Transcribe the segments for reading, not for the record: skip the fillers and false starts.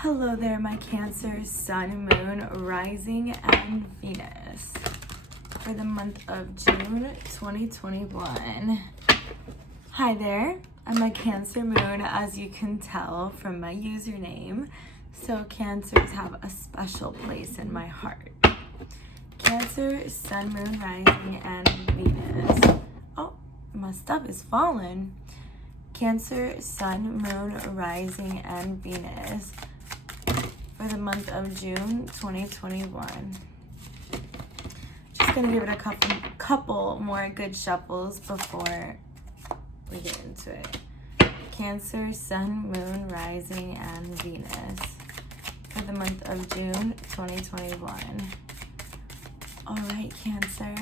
Hello there, my Cancer, Sun, Moon, Rising, and Venus for the month of June 2021. Hi there, I'm a Cancer Moon, as you can tell from my username. So Cancers have a special place in my heart. Cancer, Sun, Moon, Rising, and Venus. Oh, my stuff is falling. Cancer, Sun, Moon, Rising, and Venus for the month of June 2021. Just gonna give it a couple more good shuffles before we get into it. Cancer, Sun, Moon, Rising, and Venus for the month of June 2021. All right, Cancer.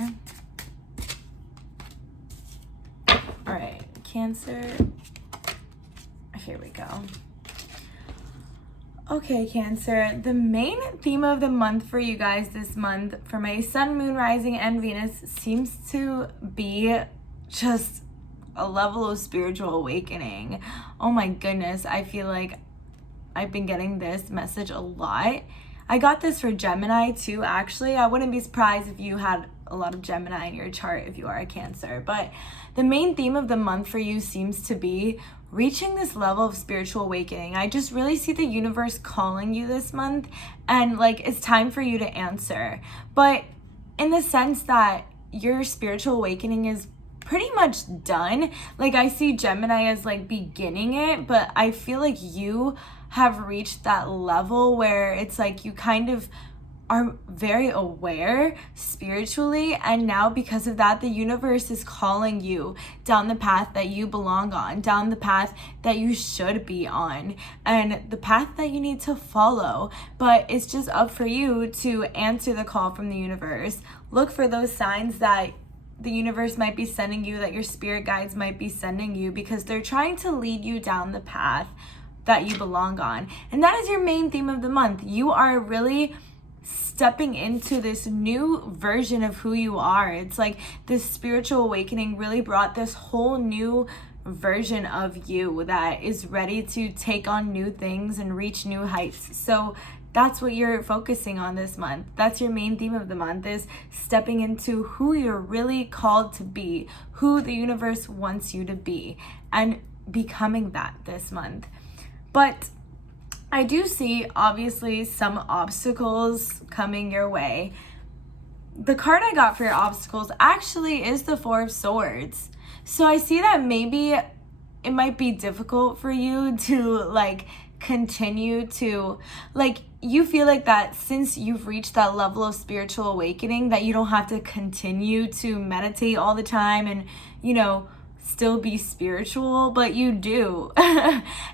All right, Cancer. Here we go. Okay, Cancer, the main theme of the month for you guys this month for my Sun, Moon, Rising, and Venus seems to be just a level of spiritual awakening. Oh my goodness, I feel like I've been getting this message a lot. I got this for Gemini too, actually. I wouldn't be surprised if you had a lot of Gemini in your chart if you are a Cancer. But the main theme of the month for you seems to be reaching this level of spiritual awakening. I just really see the universe calling you this month, and like it's time for you to answer. But in the sense that your spiritual awakening is pretty much done. Like I see Gemini as like beginning it, but I feel like you have reached that level where it's like you kind of are very aware spiritually, and now because of that the universe is calling you down the path that you belong on, down the path that you should be on, and the path that you need to follow. But it's just up for you to answer the call from the universe. Look for those signs that the universe might be sending you, that your spirit guides might be sending you, because they're trying to lead you down the path that you belong on. And that is your main theme of the month. You are really stepping into this new version of who you are. It's like this spiritual awakening really brought this whole new version of you that is ready to take on new things and reach new heights. So that's what you're focusing on this month. That's your main theme of the month, is stepping into who you're really called to be, who the universe wants you to be, and becoming that this month. But I do see, obviously, some obstacles coming your way. The card I got for your obstacles actually is the Four of Swords. So I see that maybe it might be difficult for you to like continue to, like, you feel like that since you've reached that level of spiritual awakening that you don't have to continue to meditate all the time and, you know, still be spiritual, but you do.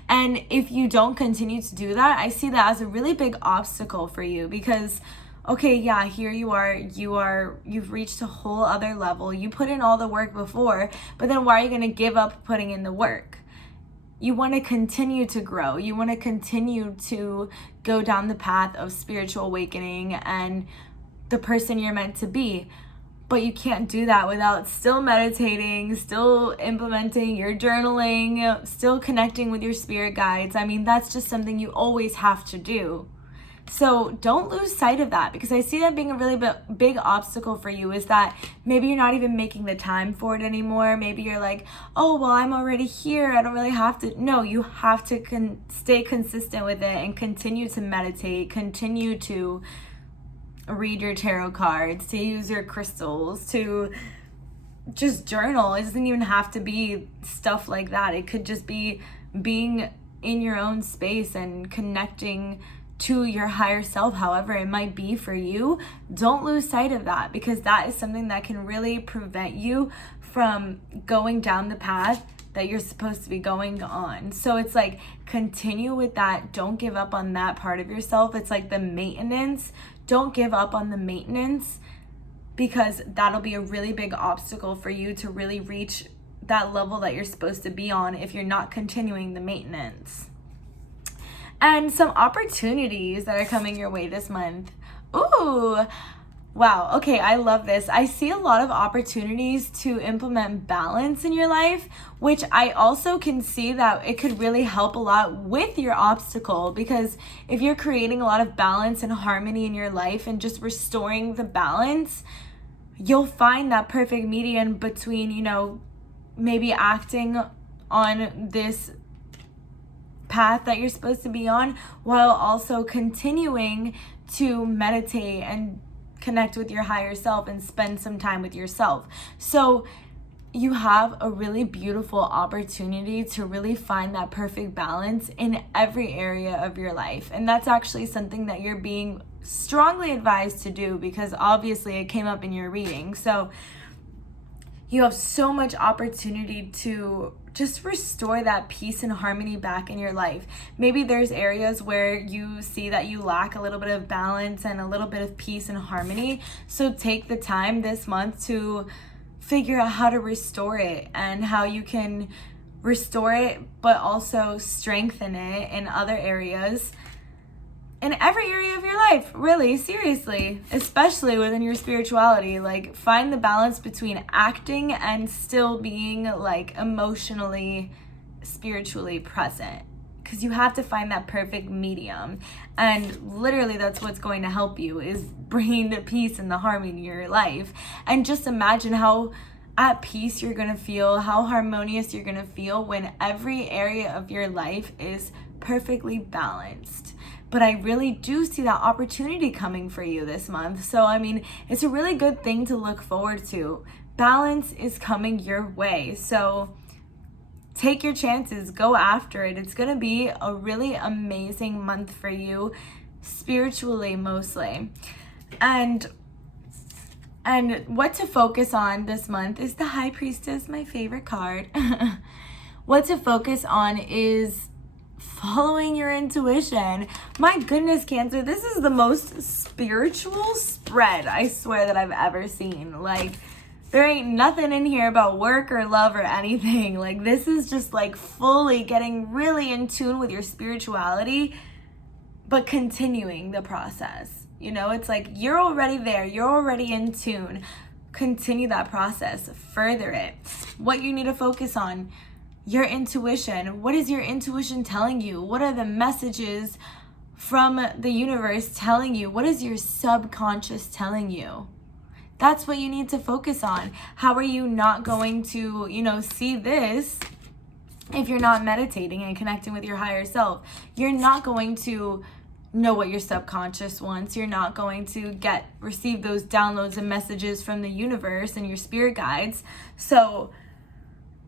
And if you don't continue to do that, I see that as a really big obstacle for you, because okay, yeah, here you've reached a whole other level. You put in all the work before, but then why are you going to give up putting in the work? You want to continue to grow. You want to continue to go down the path of spiritual awakening and the person you're meant to be. But you can't do that without still meditating, still implementing your journaling, still connecting with your spirit guides. I mean, that's just something you always have to do. So don't lose sight of that, because I see that being a really big obstacle for you, is that maybe you're not even making the time for it anymore. Maybe you're like, oh, well, I'm already here. I don't really have to. No, you have to stay consistent with it and continue to meditate, continue to read your tarot cards, to use your crystals, to just journal. It doesn't even have to be stuff like that. It could just be being in your own space and connecting to your higher self, however it might be for you. Don't lose sight of that, because that is something that can really prevent you from going down the path that you're supposed to be going on. So it's like, continue with that. Don't give up on that part of yourself. It's like the maintenance. Don't give up on the maintenance, because that'll be a really big obstacle for you to really reach that level that you're supposed to be on if you're not continuing the maintenance. And some opportunities that are coming your way this month. Ooh, Wow, okay, I love this. I see a lot of opportunities to implement balance in your life, which I also can see that it could really help a lot with your obstacle, because if you're creating a lot of balance and harmony in your life and just restoring the balance, you'll find that perfect median between, maybe acting on this path that you're supposed to be on while also continuing to meditate and connect with your higher self and spend some time with yourself. So you have a really beautiful opportunity to really find that perfect balance in every area of your life. And that's actually something that you're being strongly advised to do, because obviously it came up in your reading. So you have so much opportunity to just restore that peace and harmony back in your life. Maybe there's areas where you see that you lack a little bit of balance and a little bit of peace and harmony. So take the time this month to figure out how to restore it and how you can restore it, but also strengthen it in other areas. In every area of your life, really, seriously, especially within your spirituality. Like, find the balance between acting and still being like emotionally, spiritually present, because you have to find that perfect medium. And literally that's what's going to help you, is bringing the peace and the harmony in your life. And just imagine how at peace you're going to feel, how harmonious you're going to feel when every area of your life is perfectly balanced. But I really do see that opportunity coming for you this month. So, I mean, it's a really good thing to look forward to. Balance is coming your way. So take your chances, go after it. It's going to be a really amazing month for you, spiritually mostly. And what to focus on this month is the High Priestess, my favorite card. What to focus on is following your intuition. My goodness, Cancer, this is the most spiritual spread, I swear, that I've ever seen. Like, there ain't nothing in here about work or love or anything. Like, this is just like fully getting really in tune with your spirituality, but continuing the process. It's like you're already there, you're already in tune. Continue that process, further it. What you need to focus on: your intuition. What is your intuition telling you? What are the messages from the universe telling you? What is your subconscious telling you? That's what you need to focus on. How are you not going to, see this if you're not meditating and connecting with your higher self? You're not going to know what your subconscious wants. You're not going to receive those downloads and messages from the universe and your spirit guides. So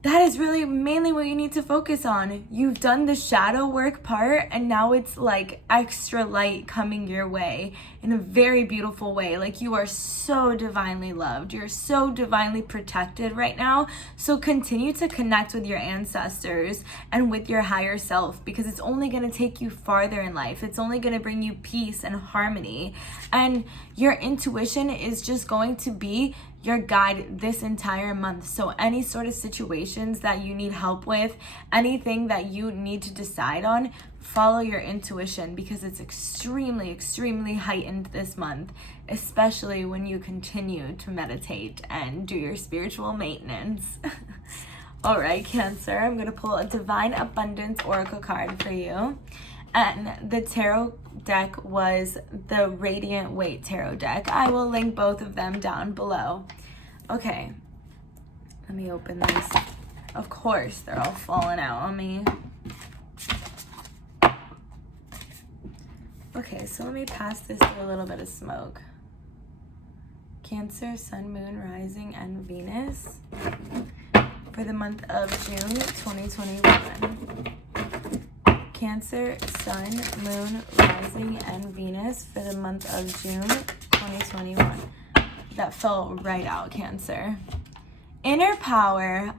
that is really mainly what you need to focus on. You've done the shadow work part, and now it's like extra light coming your way in a very beautiful way. Like, you are so divinely loved. You're so divinely protected right now. So continue to connect with your ancestors and with your higher self, because it's only going to take you farther in life. It's only going to bring you peace and harmony. And your intuition is just going to be your guide this entire month. So any sort of situations that you need help with, anything that you need to decide on, follow your intuition, because it's extremely, extremely heightened this month, especially when you continue to meditate and do your spiritual maintenance. All right, Cancer, I'm going to pull a Divine Abundance Oracle card for you. And the tarot deck was the Radiant Weight Tarot deck. I will link both of them down below. Okay, let me open these. Of course, they're all falling out on me. Okay, so let me pass this through a little bit of smoke. Cancer, Sun, Moon, Rising, and Venus for the month of June 2021. Cancer, Sun, Moon, Rising, and Venus for the month of June 2021. That fell right out, Cancer. Inner power.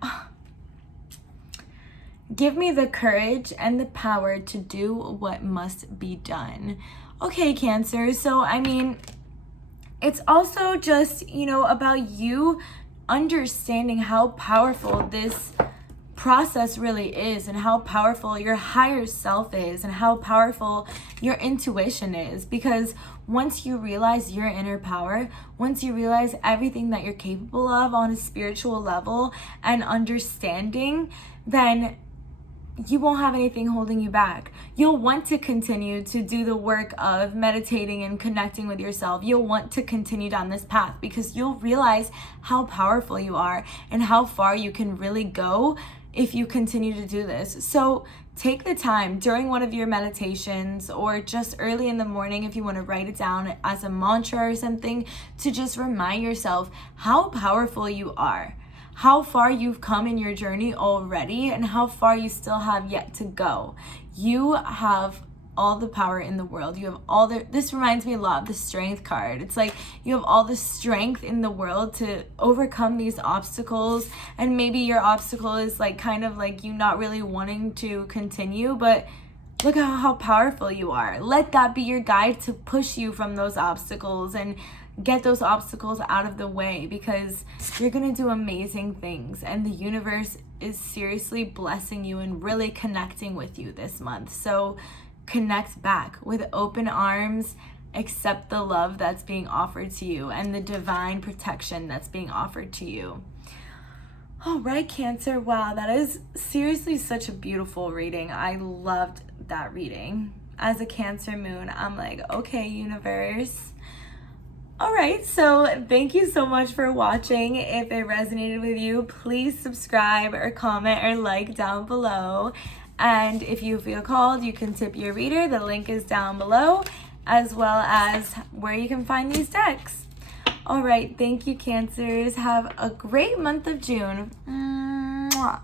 Give me the courage and the power to do what must be done. Okay, Cancer. So, I mean, it's also just, about you understanding how powerful this process really is, and how powerful your higher self is, and how powerful your intuition is. Because once you realize your inner power, once you realize everything that you're capable of on a spiritual level and understanding, then you won't have anything holding you back. You'll want to continue to do the work of meditating and connecting with yourself. You'll want to continue down this path because you'll realize how powerful you are and how far you can really go if you continue to do this. So take the time during one of your meditations, or just early in the morning if you want to write it down as a mantra or something, to just remind yourself how powerful you are, how far you've come in your journey already, and how far you still have yet to go. You have all the power in the world. You have all this reminds me a lot of the strength card. It's like you have all the strength in the world to overcome these obstacles. And maybe your obstacle is like kind of like you not really wanting to continue, but look at how powerful you are. Let that be your guide to push you from those obstacles and get those obstacles out of the way, because you're gonna do amazing things, and the universe is seriously blessing you and really connecting with you this month. So connect back with open arms, accept the love that's being offered to you and the divine protection that's being offered to you. All right, Cancer. Wow, that is seriously such a beautiful reading. I loved that reading. As a Cancer moon, I'm like, okay, universe. All right, so thank you so much for watching. If it resonated with you, please subscribe or comment or like down below. And if you feel called, you can tip your reader. The link is down below, as well as where you can find these decks. All right, thank you, Cancers. Have a great month of June. Mwah.